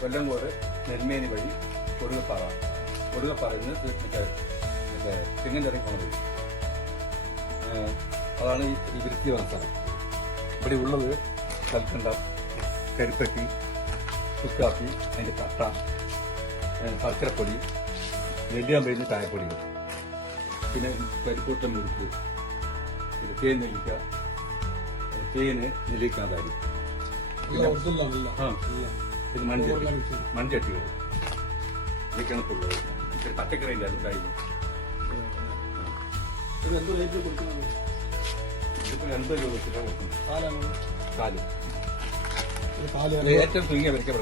കൊല്ലങ്കോട് നെന്മേനി വഴി കൊടുകപ്പാറയിൽ നിന്ന് തെങ്ങിൻ്റെറി പോണ വഴി. അതാണ് ഈ വൃത്തി വന്ന സ്ഥലം. ഇവിടെ ഉള്ളത് കൽക്കണ്ടം, കരിപ്പട്ടി, ചുക്കാപ്പി, അതിൻ്റെ കട്ട, ശർക്കരപ്പൊടി, നെല്ലിയാമ്പയിന് ചായപ്പൊടികൾ, പിന്നെ പരിപ്പൂട്ട മുറുക്ക്, പിന്നെ തേൻ നെല്ലിക്ക, തേന് നെല്ലിക്കാതാരി, പിന്നെ മൺചട്ടികൾ, ഇതൊക്കെയാണ് ഉള്ളത്. പച്ചക്കറി ഉണ്ടായിരുന്നു കഴിഞ്ഞു. ഇതിപ്പോ 80 രൂപ കൊടുക്കുന്നത്. കാല് ഏറ്റവും ചുരുങ്ങിയ വരയ്ക്ക്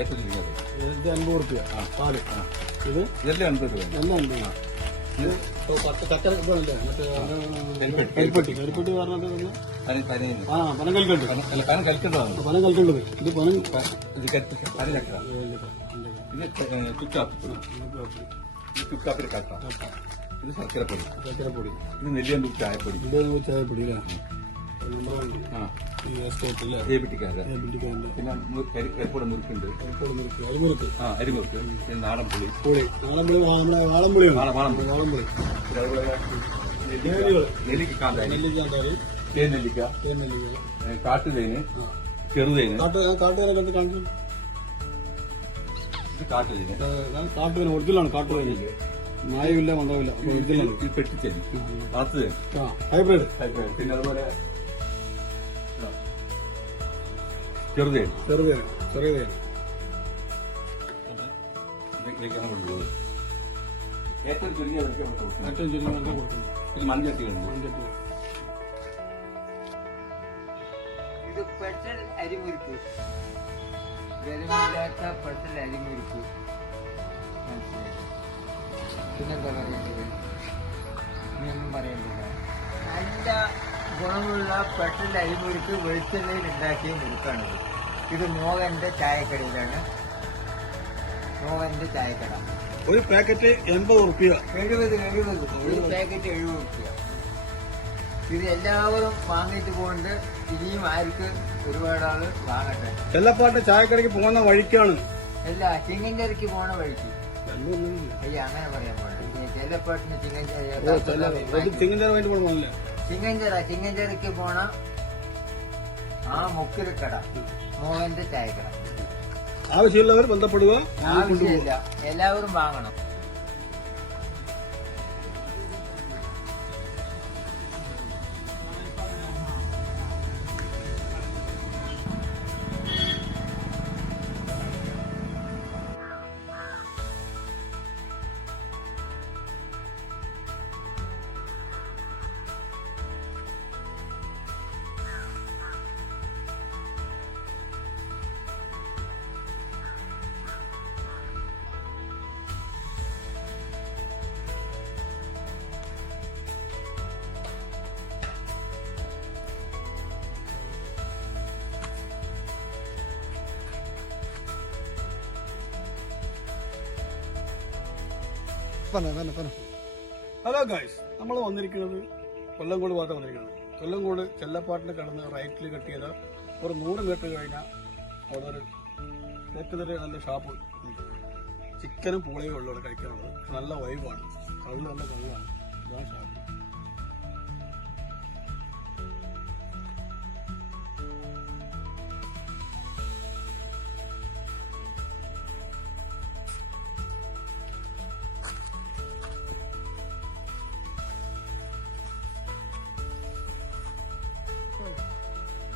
ഏറ്റവും ചുരുങ്ങിയ ഇത് 50 റുപ്യ പാല്. ഇതെല്ലാം 80 രൂപ. കരിപ്പട്ടി പറഞ്ഞത് പനം കൽക്കണ്ടതാണ്. ഇത് ചുക്കാപ്പിന്റെ കട്ട, ഇത് ശർക്കരപ്പൊടി, ഇത് നെല്ലിയാമ്പൂർ ചായപ്പൊടി, പിന്നെ കരിപ്പൂടെ മുറുക്കുണ്ട്, അരിമുറുക്ക്, പിന്നെ നാടൻ പുളി, അതുപോലെ നെല്ലിക്ക കാന്താരി, തേൻ നെല്ലിക്ക, കാട്ടുതേന്, ചെറുതേന്, കാട്ടുതേന് ഒറിജിനലാണ്. കാട്ടുതേന് മായമില്ല, മന്ത്രമില്ല, ഒറിജിനലാണ്. പെട്ടിച്ചേന്, കാട്ടുതേൻ, ഹൈബ്രിഡ്. പിന്നെ അതുപോലെ ചെറുതേൻ. ഇതിലേക്കാണ് കൊണ്ടുപോകുന്നത്. ഏറ്റവും ചുരുങ്ങിയ കൊടുക്കുന്നു. ഇത് മൺചട്ടികളുണ്ട്. ഇത് പെട്ടൽ അരിമുറുക്ക്, ഗരമില്ലാത്ത പെട്ടൽ അരിമുറുക്ക്. മനസ്സിലായി? പിന്നെന്താ പറയേണ്ടത്? ഇനിയൊന്നും പറയേണ്ടത്. നല്ല ഗുണമുള്ള പെട്ടൽ അരിമുറുക്ക് വെളിച്ചെണ്ണയിൽ ഉണ്ടാക്കിയ മുറുക്കാണിത്. ഇത് മോഹന്റെ ചായക്കടയിലാണ്. മോഹന്റെ ചായക്കട. ഒരു പാക്കറ്റ് 80 റുപ്യ. 70. ഒരു പാക്കറ്റ് 70 റുപ്യ. ഇത് എല്ലാവരും വാങ്ങിയിട്ട് പോകുന്നുണ്ട്. ഇനിയും ആർക്ക് ഒരുപാട് ആള് വാങ്ങട്ടെ. ചെല്ലപ്പാട്ട് ചായക്കടയ്ക്ക് പോകുന്ന വഴിക്കാണ്. അല്ല, ചിങ്ങഞ്ചേരിക്ക് പോണ വഴിക്ക്. അയ്യ, അങ്ങനെ പറയാൻ പാടില്ല. ചെല്ലപ്പാട്ടിന് ചിങ്ങഞ്ചേരിക്ക് പോണ ആ മുക്കിലക്കട മോഹന്റെ ചായക്കട. ആവശ്യമുള്ളവർ ബന്ധപ്പെടുക. ആവശ്യമില്ല, എല്ലാവരും വാങ്ങണം. ഹലോ ഗൈസ്, നമ്മൾ വന്നിരിക്കുന്നത് കൊല്ലങ്കോട് ഭാഗത്ത് വന്നിരിക്കുന്നത്. കൊല്ലങ്കോട് ചെല്ലപ്പാട്ടിന് കടന്ന് റൈറ്റിൽ കട്ട് ചെയ്ത ഒരു 100 മീറ്റർ കഴിഞ്ഞാൽ അവിടെ ഒരു തെറ്റുതരെ നല്ല ഷാപ്പ്. ചിക്കനും പൂളയും ഉള്ളു അവിടെ കഴിക്കാനുള്ളത്. നല്ല വൈബാണ്, കള്ള് നല്ല കള്ളാണ്. ഇതാണ് ഷാപ്പ്.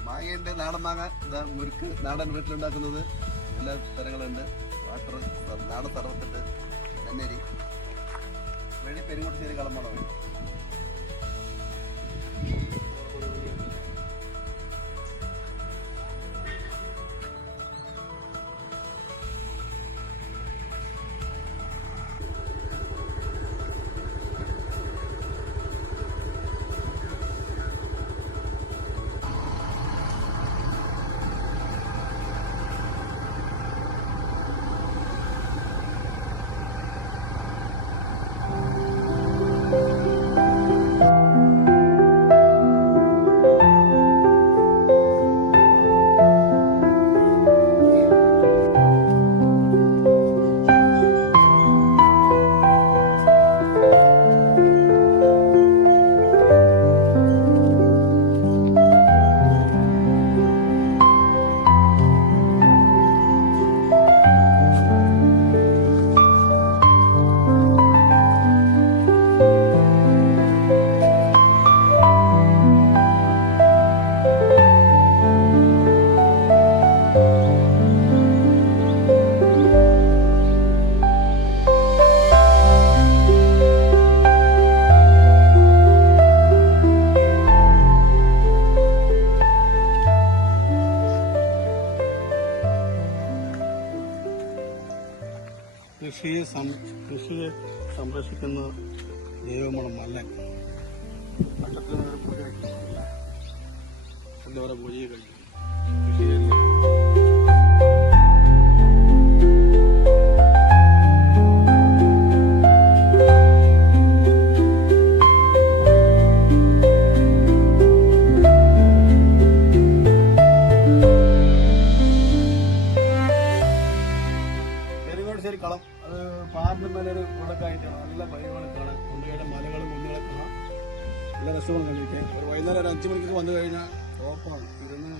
മാങ്ങയുണ്ട്, നാടൻ മാങ്ങ, മുറുക്ക്, നാടൻ വീട്ടിലുണ്ടാക്കുന്നത് എല്ലാ തരങ്ങളുണ്ട്. വാട്ടർ, നാടൻ സർവത്തുണ്ട്, നെന്നരി, വഴി പെരുങ്ങോട്ടുശ്ശേരി കളമ്പണം വേണം. കൃഷിയെ സംരക്ഷിക്കുന്ന ദൈവമാണ് മല്ലൻ. പട്ടത്തിൽ ഒരു പൂജ വയ്ക്കുന്നില്ല, എന്താ പറയുക, പൂജയെ കഴിക്കും. കൃഷിയെ ശരി കളം അത് പാറിന്റെ മേലെ ഒരു വീടൊക്കെ ആയിട്ടാണ്. നല്ല പരിപാടി കാണാൻ കൊണ്ടുപോയിട്ട് മലകളും കുന്നുകളൊക്കെ കാണാം. നല്ല രസമാണ് കണ്ടിരിക്കാൻ. ഒരു വൈകുന്നേരം ഒരു 5 മണിക്ക് വന്നു കഴിഞ്ഞാൽ ടോപ്പാണ്. ഇരുന്ന്